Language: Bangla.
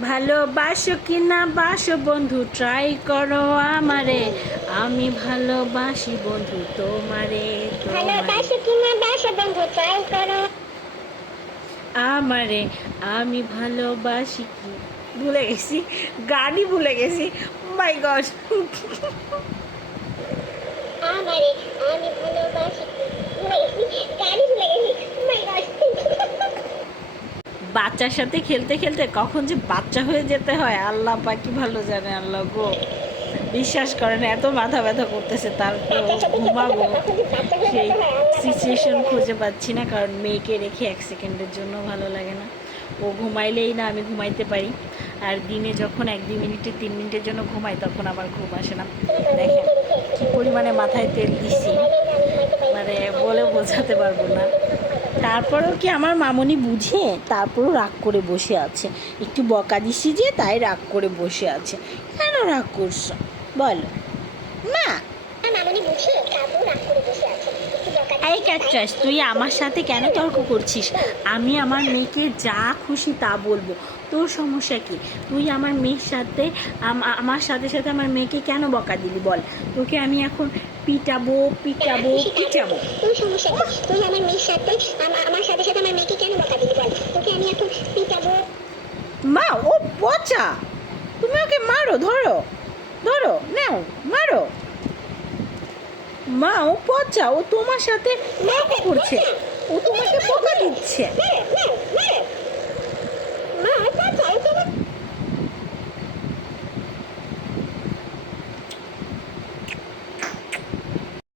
ভালোবাসো কি না বাসো বন্ধু ট্রাই করো আমারে, আমি ভালোবাসি বন্ধু তোমারে তোমারে ভালোবাসো কি না বাসো বন্ধু ট্রাই করো আমারে, আমি ভালোবাসি কি ভুলে গেছি, গানই ভুলে গেছি। মাই গড। আমারে, আমি ভালোবাসি ভুলে গেছি, গাড়ি ভুলে গেছি, মাই গড। বাচ্চার সাথে খেলতে খেলতে কখন যে বাচ্চা হয়ে যেতে হয় আল্লাহ পাকি ভালো জানে। আল্লাহ গো, বিশ্বাস করেন এত মাথা ব্যথা করতেছে, তারপর ঘুমাবো সেই সিচুয়েশন খুঁজে পাচ্ছি না, কারণ মেয়েকে রেখে এক সেকেন্ডের জন্য ভালো লাগে না। ও ঘুমাইলেই না আমি ঘুমাইতে পারি, আর দিনে যখন 1-2 মিনিটে 3 মিনিটের জন্য ঘুমাই তখন আমার ঘুম আসে না। দেখেন কী পরিমাণে মাথায় তেল দিচ্ছি, মানে বলে বোঝাতে পারবো না। তারপরেও কি আমার মামনি বুঝে? তারপরও রাগ করে বসে আছে, একটু বকা দিছি যে তাই রাগ করে বসে আছে। কেন রাগ করছো বলো না? মামনি বুঝে তারপর রাগ করে বসে আছে, একটু বকা এই ক্যাট্রাস, তুই আমার সাথে কেন তর্ক করছিস? আমি আমার মেয়েকে যা খুশি তা বলবো, তোর সমস্যা কি? তুই আমার মেয়ের সাথে আমার সাথে সাথে আমার মেয়েকে কেন বকা দিলি বল? তোকে আমি এখন পিটাবো পিটাবো পিটাবো। তোর সমস্যা কি? তুই আমার মেয়ের সাথে আমার সাথে সাথে আমার মেয়েকে কেন বকা দিলি বল? তোকে আমি এখন পিটাবো। মা ও পচা, তুমি ওকে মারো, ধরো ধরো নাও মারো। মা ও পচা, ও তোমার সাথে তর্ক করছে, ও তোমাকে বকা দিচ্ছে।